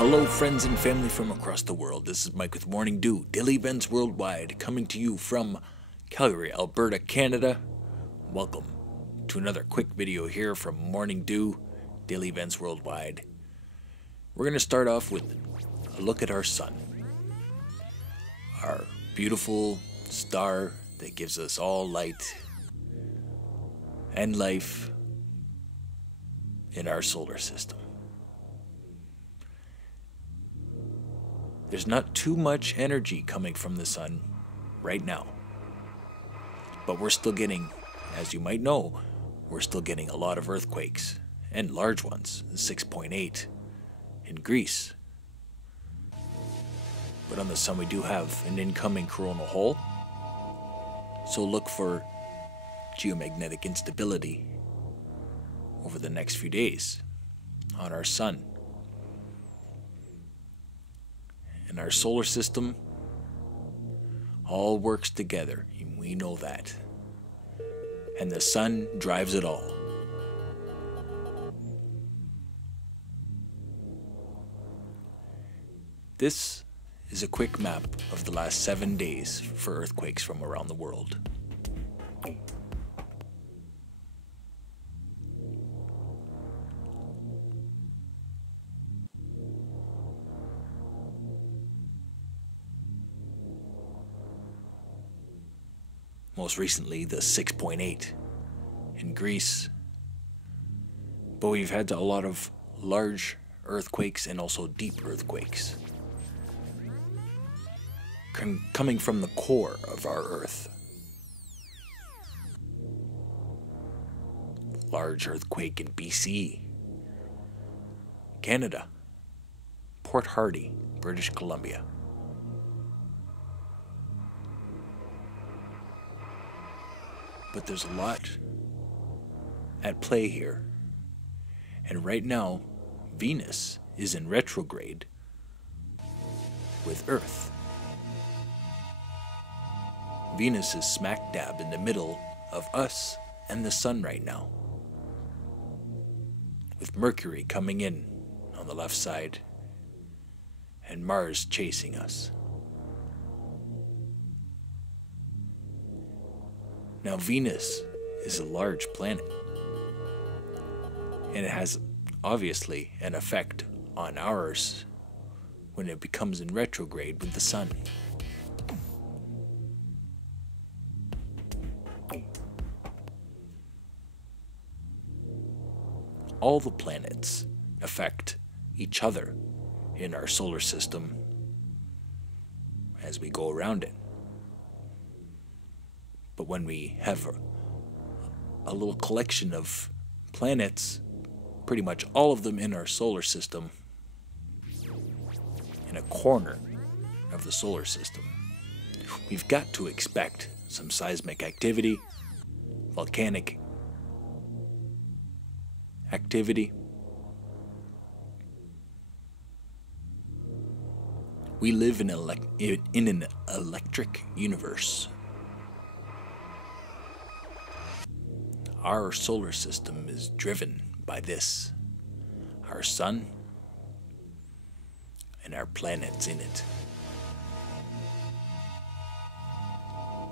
Hello friends and family from across the world, this is Mike with Morning Dew, daily events worldwide, coming to you from Calgary, Alberta, Canada. Welcome to another quick video here from Morning Dew, daily events worldwide. We're going to start off with a look at our sun, our beautiful star that gives us all light and life in our solar system. There's not too much energy coming from the sun right now, but we're still getting, as you might know, we're still getting a lot of earthquakes, and large ones, 6.8 in Greece. But on the sun we do have an incoming coronal hole, so look for geomagnetic instability over the next few days on our sun. And our solar system all works together, we know that. And the sun drives it all. This is a quick map of the last 7 days for earthquakes from around the world. Most recently, the 6.8 in Greece. But we've had a lot of large earthquakes and also deep earthquakes coming from the core of our Earth. Large earthquake in BC, Canada, Port Hardy, British Columbia. But there's a lot at play here. And right now, Venus is in retrograde with Earth. Venus is smack dab in the middle of us and the sun right now, with Mercury coming in on the left side and Mars chasing us. Now, Venus is a large planet, and it has obviously an effect on ours when it becomes in retrograde with the sun. All the planets affect each other in our solar system as we go around it. But when we have a little collection of planets, pretty much all of them in our solar system, in a corner of the solar system, we've got to expect some seismic activity, volcanic activity. We live in an electric universe. Our solar system is driven by this, our sun and our planets in it.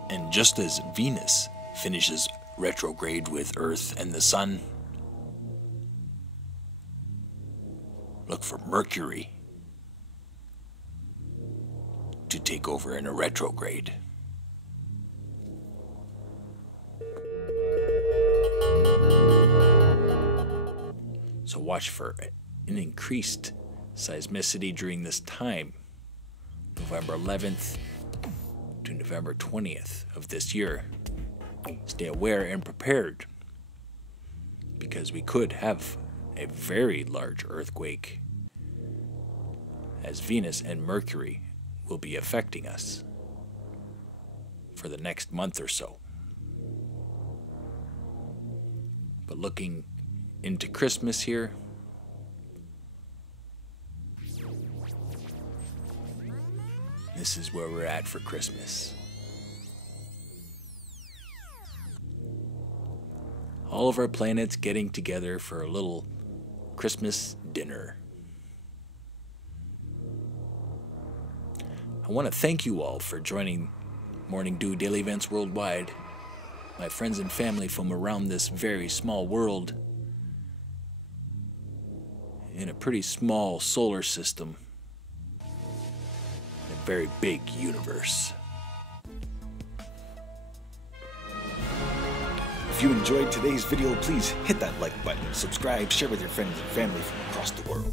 And just as Venus finishes retrograde with Earth and the sun, look for Mercury to take over in a retrograde. So watch for an increased seismicity during this time, November 11th to November 20th of this year. Stay aware and prepared, because we could have a very large earthquake, as Venus and Mercury will be affecting us for the next month or so. But looking into Christmas here, this is where we're at for Christmas. All of our planets getting together for a little Christmas dinner. I want to thank you all for joining Morning Dew Daily Events Worldwide, my friends and family from around this very small world, in a pretty small solar system, in a very big universe. If you enjoyed today's video, please hit that like button, subscribe, share with your friends and family from across the world.